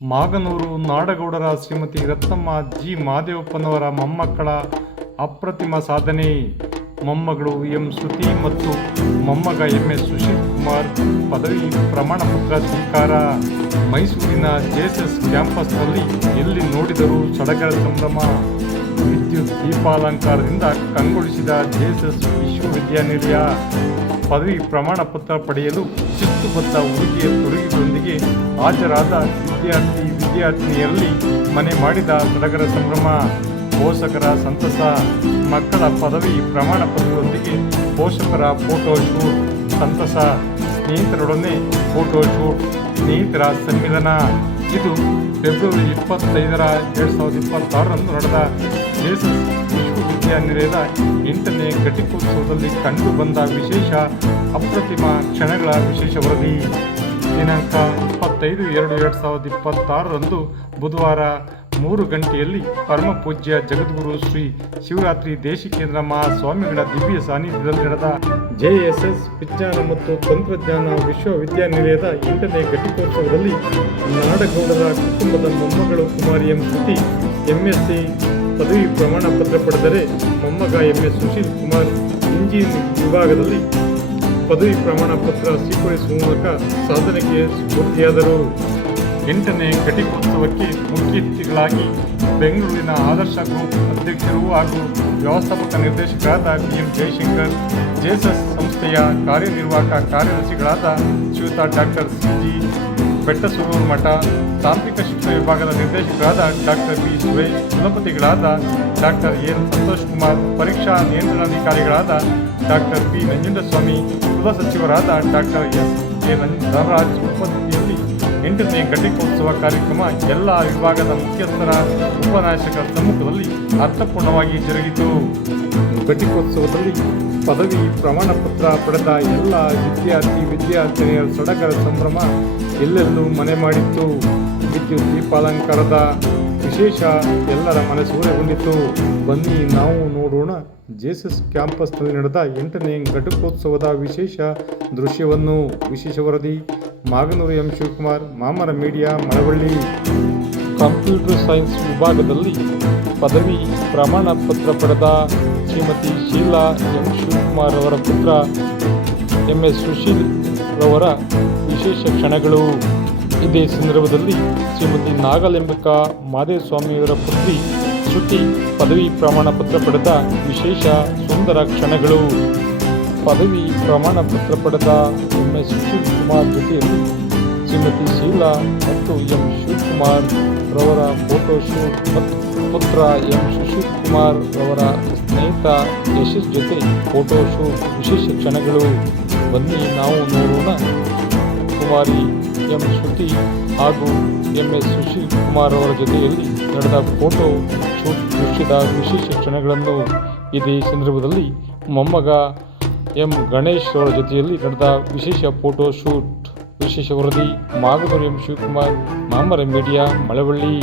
Maganur ನಾಡಗೌಡರ Shrimati Ratnamma G ಮಾದೇವಪ್ಪನವರ ಮೊಮ್ಮಕ್ಕಳ ಅಪ್ರತಿಮ ಸಾಧನೆ. ಮೊಮ್ಮಗಳು ಎಂ ಶ್ರುತಿ ಮತ್ತು ಮೊಮ್ಮಗ ಎಸ್ ಸುಶೀಲ್ ಕುಮಾರ್ ಪದವಿ ಪ್ರಮಾಣ ಪತ್ರ ಸ್ವೀಕಾರ. ಮೈಸೂರಿನ ಜೆಎಸ್ಎಸ್ ಕ್ಯಾಂಪಸ್ನಲ್ಲಿ ಎಲ್ಲಿ ನೋಡಿದರೂ ಸಡಗರ ಸಂಭ್ರಮ. ವಿದ್ಯುತ್ ದೀಪಾಲಂಕಾರದಿಂದ ಕಂಗೊಳಿಸಿದ ಜೆಎಸ್ಎಸ್ ವಿಶ್ವವಿದ್ಯಾನಿಲಯ. ಪದವಿ ಪ್ರಮಾಣ ಪತ್ರ ಪಡೆಯಲು ಶಿಸ್ತುಬದ್ಧ ಉಡುಗೆಯ ತೊಡುಗೆಗಳೊಂದಿಗೆ ಹಾಜರಾದ ವಿದ್ಯಾರ್ಥಿನಿಯರಲ್ಲಿ ಮನೆ ಮಾಡಿದ ಸಡಗರ ಸಂಭ್ರಮ. ಪೋಷಕರ ಸಂತಸ. ಮಕ್ಕಳ ಪದವಿ ಪ್ರಮಾಣ ಪತ್ರದೊಂದಿಗೆ ಪೋಷಕರ ಫೋಟೋ ಶೂಟ್. ಸಂತಸ. ಸ್ನೇಹಿತರೊಡನೆ ಫೋಟೋ ಶೂಟ್. ಸ್ನೇಹಿತರ ಸಮ್ಮಿಲನ. ಇದು ಫೆಬ್ರವರಿ 25, 2026 ನಡೆದ ಜೆಎಸ್ಎಸ್ ವಿಶ್ವವಿದ್ಯಾನಿಲಯದ 8ನೇ ಘಟಿಕೋತ್ಸವದಲ್ಲಿ ಕಂಡು ಬಂದ ವಿಶೇಷ ಅಪ್ರತಿಮ ಕ್ಷಣಗಳ ವಿಶೇಷ ವರದಿ. ದಿನಾಂಕ 25/2/2026 ಬುಧವಾರ 3 ಗಂಟೆಯಲ್ಲಿ ಪರಮಪೂಜ್ಯ ಜಗದ್ಗುರು ಶ್ರೀ ಶಿವರಾತ್ರಿ ದೇಶಿಕೇಂದ್ರ ಮಹಾಸ್ವಾಮಿಗಳ ದಿವ್ಯ ಸಾನ್ನಿಧ್ಯದಲ್ಲಿ ನಡೆದ ಜೆಎಸ್ಎಸ್ ವಿಜ್ಞಾನ ಮತ್ತು ತಂತ್ರಜ್ಞಾನ ವಿಶ್ವವಿದ್ಯಾನಿಲಯದ 8ನೇ ಘಟಿಕೋತ್ಸವದಲ್ಲಿ ನಾಡಗೌಡರ ಕುಟುಂಬದ ಮೊಮ್ಮಗಳು ಕುಮಾರಿ ಎಂ ಶ್ರುತಿ ಎಂಎಸ್ಸಿ ಪದವಿ ಪ್ರಮಾಣ ಪತ್ರ ಪಡೆದರೆ, ಮೊಮ್ಮಗ ಎಸ್ ಸುಶೀಲ್ ಕುಮಾರ್ ಇಂಜಿನಿಯರಿಂಗ್ ವಿಭಾಗದಲ್ಲಿ ಪದವಿ ಪ್ರಮಾಣ ಪತ್ರ ಸ್ವೀಕರಿಸುವ ಮೂಲಕ ಸಾಧನೆಗೆ ಸ್ಫೂರ್ತಿಯಾದರು. 8ನೇ ಘಟಿಕೋತ್ಸವಕ್ಕೆ ಮುಖ್ಯ ಅತಿಥಿಗಳಾಗಿ ಬೆಂಗಳೂರಿನ ಆದರ್ಶ ಗ್ರೂಪ್ ಅಧ್ಯಕ್ಷರು ಹಾಗೂ ವ್ಯವಸ್ಥಾಪಕ ನಿರ್ದೇಶಕರಾದ BM ಜಯಶಂಕರ್, ಜೆಎಸ್ಎಸ್ ಸಂಸ್ಥೆಯ ಕಾರ್ಯನಿರ್ವಾಹಕ ಕಾರ್ಯದರ್ಶಿಗಳಾದ ಶ್ರೀಯುತ ಡಾಕ್ಟರ್ CG ಬೆಟ್ಟಸೂರೂರು ಮಠ, ತಾಂತ್ರಿಕ ಶಿಕ್ಷಣ ವಿಭಾಗದ ನಿರ್ದೇಶಕರಾದ ಡಾಕ್ಟರ್ B ಸುರೇಶ್, ಕುಲಪತಿಗಳಾದ ಡಾಕ್ಟರ್ ಎನ್ ಸಂತೋಷ್ ಕುಮಾರ್, ಪರೀಕ್ಷಾ ನಿಯಂತ್ರಣಾಧಿಕಾರಿಗಳಾದ ಡಾಕ್ಟರ್ P ನಂಜುಂಡಸ್ವಾಮಿ, ಕುಲ ಸಚಿವರಾದ ಡಾಕ್ಟರ್ S.A. ಧನರಾಜ್ ಉಪಸ್ಥಿತಿಯಲ್ಲಿ 8ನೇ ಘಟಿಕೋತ್ಸವ ಕಾರ್ಯಕ್ರಮ ಎಲ್ಲ ವಿಭಾಗದ ಮುಖ್ಯಸ್ಥರ ಉಪನ್ಯಾಸಕರ ಸಮ್ಮುಖದಲ್ಲಿ ಅರ್ಥಪೂರ್ಣವಾಗಿ ಜರುಗಿತು. ಘಟಿಕೋತ್ಸವದಲ್ಲಿ ಪದವಿ ಪ್ರಮಾಣ ಪತ್ರ ಪಡೆದ ಎಲ್ಲ ವಿದ್ಯಾರ್ಥಿನಿಯರ ಸಡಗರ ಸಂಭ್ರಮ ಎಲ್ಲೆಲ್ಲೂ ಮನೆ ಮಾಡಿತ್ತು. ವಿದ್ಯುತ್ ದೀಪಾಲಂಕಾರದ ವಿಶೇಷ ಎಲ್ಲರ ಮನಸೂರೆಗೊಂಡಿತು. ಬನ್ನಿ ನಾವು ನೋಡೋಣ ಜೆಎಸ್ಎಸ್ ಕ್ಯಾಂಪಸ್ನಲ್ಲಿ ನಡೆದ 8ನೇ ಘಟಿಕೋತ್ಸವದ ವಿಶೇಷ ದೃಶ್ಯವನ್ನು. ವಿಶೇಷ ವರದಿ Maganur M Shivakumar, Mamara media, Malavalli. Computer science ವಿಭಾಗದಲ್ಲಿ ಪದವಿ ಪ್ರಮಾಣ ಪತ್ರ ಪಡೆದ ಶ್ರೀಮತಿ ಶೀಲಾ ಎಂ ಶಿವಕುಮಾರ್ ಅವರ ಪುತ್ರ ಎಸ್ ಸುಶೀಲ್ ರವರ ವಿಶೇಷ ಕ್ಷಣಗಳು. ಇದೇ ಸಂದರ್ಭದಲ್ಲಿ ಶ್ರೀಮತಿ ನಾಗಲಿಂಬಿಕಾ ಮಾದೇಸ್ವಾಮಿಯವರ ಪುತ್ರಿ ಶ್ರುತಿ ಪದವಿ ಪ್ರಮಾಣ ಪತ್ರ ಪಡೆದ ವಿಶೇಷ ಸುಂದರ ಕ್ಷಣಗಳು. ಪದವಿ ಪ್ರಮಾಣ ಪತ್ರ ಪಡೆದ ಎಸ್ ಸುಶೀಲ್ ಕುಮಾರ್ ಜೊತೆಯಲ್ಲಿ ಶ್ರೀಮತಿ ಶೀಲಾ ಮತ್ತು ಎಂ ಶಿವಕುಮಾರ್ ರವರ ಫೋಟೋ ಶೂಟ್ ಮತ್ತು ಪುತ್ರ ಎಂ ಸುಶೀಲ್ ಕುಮಾರ್ ರವರ ಸ್ನೇಹಿತ ಯಶಸ್ ಜೊತೆ ಫೋಟೋ ಶೂಟ್. ವಿಶೇಷ ಕ್ಷಣಗಳು. ಬನ್ನಿ ನಾವು ನೋಡೋಣ ಕುಮಾರಿ ಎಂ ಶ್ರುತಿ ಹಾಗೂ ಎಸ್ ಸುಶೀಲ್ ಕುಮಾರ್ ಅವರ ಜೊತೆಯಲ್ಲಿ ನಡೆದ ಫೋಟೋ ಶೂಟ್ ದೃಶ್ಯದ ವಿಶೇಷ ಕ್ಷಣಗಳನ್ನು. ಇದೇ ಸಂದರ್ಭದಲ್ಲಿ ಮೊಮ್ಮಗ ಎಂ ಗಣೇಶ್ ಅವರ ಜೊತೆಯಲ್ಲಿ ನಡೆದ ವಿಶೇಷ ಫೋಟೋ ಶೂಟ್. ವಿಶೇಷ ವರದಿ ಮಾಗನೂರು ಎಂ ಶಿವಕುಮಾರ್, ಮಾಮರ ಮೀಡಿಯಾ, ಮಳವಳ್ಳಿ.